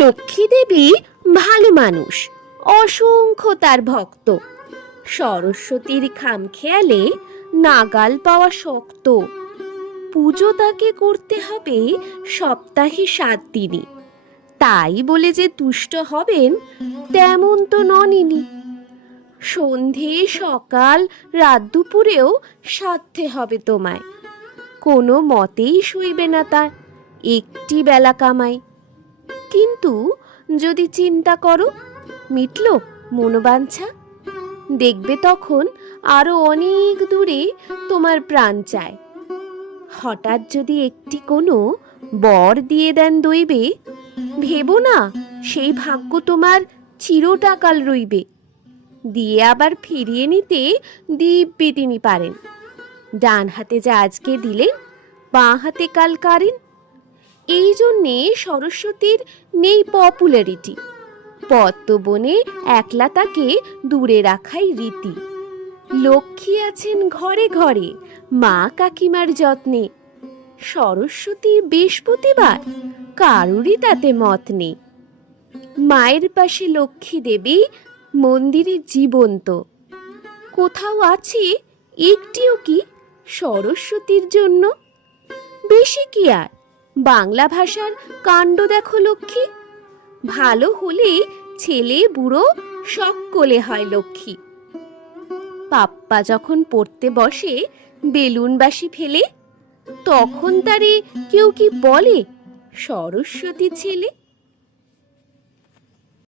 লক্ষ্মী দেবী ভালো মানুষ, অসংখ্য তার ভক্ত। সরস্বতীর খামখেয়ালে নাগাল পাওয়া শক্ত। পুজো তাকে করতে হবে সপ্তাহে 7 দিনই। তাই বলে যে তুষ্ট হবেন তেমন তো ননিনি। সন্ধে সকাল রাত দুপুরেও সাধতে হবে তোমায়। কোনো মতেই সইবে না তার একটি বেলা কামাই। কিন্তু যদি চিন্তা করো, মিটলো মনোবাঞ্ছা, দেখবে তখন আরো অনেক দূরে তোমার প্রাণ চায়। হঠাৎ যদি একটি কোনো বর দিয়ে দেন দইবে, ভেবো না সেই ভাগ্য তোমার চিরটাকাল রইবে। দিয়ে আবার ফিরিয়ে নিতে দিব্যি তিনি পারেন। ডান হাতে যা আজকে দিলেন, বাঁ হাতে কাল কারেন। এই জন্যে সরস্বতীর নেই পপুলারিটি। পদ্মবনে একলা তাকে দূরে রাখাই রীতি। লক্ষ্মী আছেন ঘরে ঘরে মা কাকিমার যত্নে। সরস্বতী বৃহস্পতিবার কারুরই তাতে মত নেই। মায়ের পাশে লক্ষ্মী দেবী মন্দিরে জীবন্ত। কোথাও আছে একটিও কি সরস্বতীর জন্য? বেশি কি আর, বাংলা ভাষার কাণ্ড দেখো লক্ষ্মী। ভালো হলে ছেলে বুড়ো সকলে হয় লক্ষ্মী। পাপ্পা যখন পড়তে বসে বেলুন বাসি ফেলে, তখন তারে কেউ কি বলে সরস্বতী ছেলে?